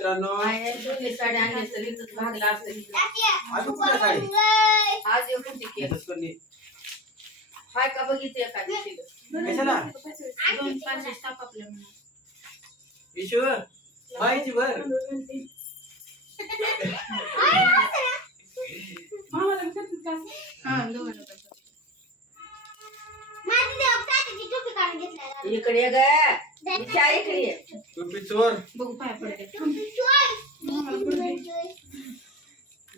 मित्रांनो दोन्ही साड्या आणल्या तर इथंच भागला असतं. अजून कुठल्या साडी आज एक होती की येतच कोणी हाय का बघितली एखादी तिला. कशाला 2-5 टाक आपल्या म्हणा. विशू बाईची भर मामाला विचारतात का? हा, दोघांना पण. इकडे ग विचार इकडे ये. टोपी चोर बघू पाय पडते. मामाला पडते.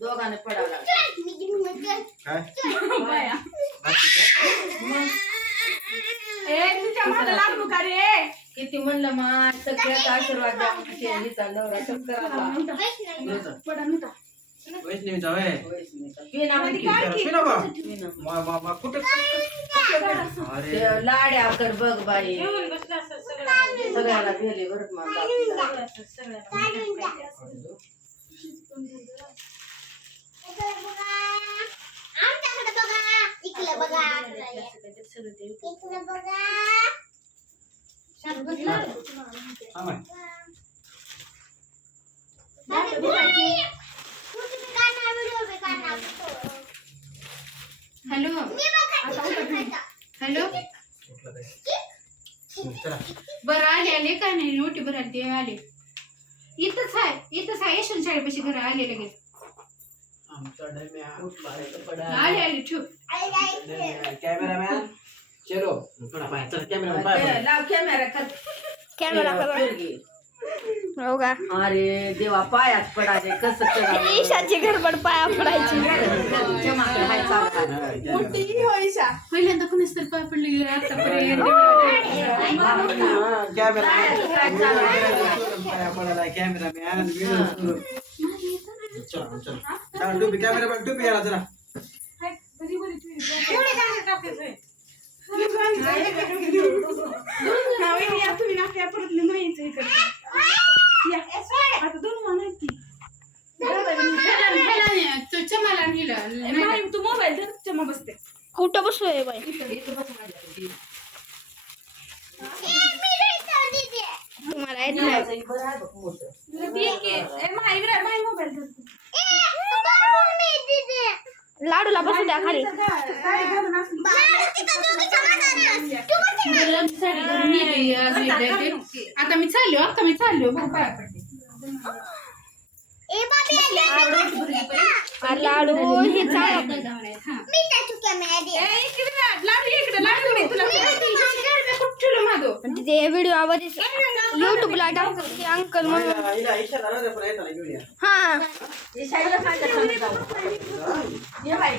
दोघांना पडावं लागलं. काय बाया. बाकी काय? ए, तुझ्या मागं लागू का रे? किती म्हणलं मा सगळ्याचा आशीर्वाद द्या हिचा नवरा शंकराचा. पडा नव्हता. वैष्णवीचा वय बिना म्हणती. पिना बा बिना. मा कुठे अरे ते लाड्या कर बघ बाई येऊन बसला असं सगळं. सगळ्याला भेले भरत मला हॅलो हॅलो चला बरं आले काय नाही नोटी भरायला ते आले. इथंच आहे यशवंत शाळेपाशी घर आले लगेच. आमचा डम्या आले ठेव. कॅमेरामॅन चलो थोडा पाय चला कॅमेरामॅन पाय लाव कॅमेरा कॅमेरा हो का अरे देवा पायात पडाले कसं करावं? ईशाची गडबड पाया पडायची. चमाकडे हाय चालला. पहिल्यांदा कोणीच तर पाय पडले गेले आतापर्यंत. कॅमेरामॅन चला टोपी कॅमेरामॅन टोपी घ्या चला चमाला नेलं तू मोबाईल धर चमा बसते. कुठं बसलोय बाई तुम्हाला येत नाही. लाडूला बसू द्या खाली. आता मी चाललो बघ पाया पडते. लाडू हे चालू ते व्हिडिओ आवाज युट्यूबला टाकतो अंकल म्हणून. हा इशाला सांगा समजावं. ये बाई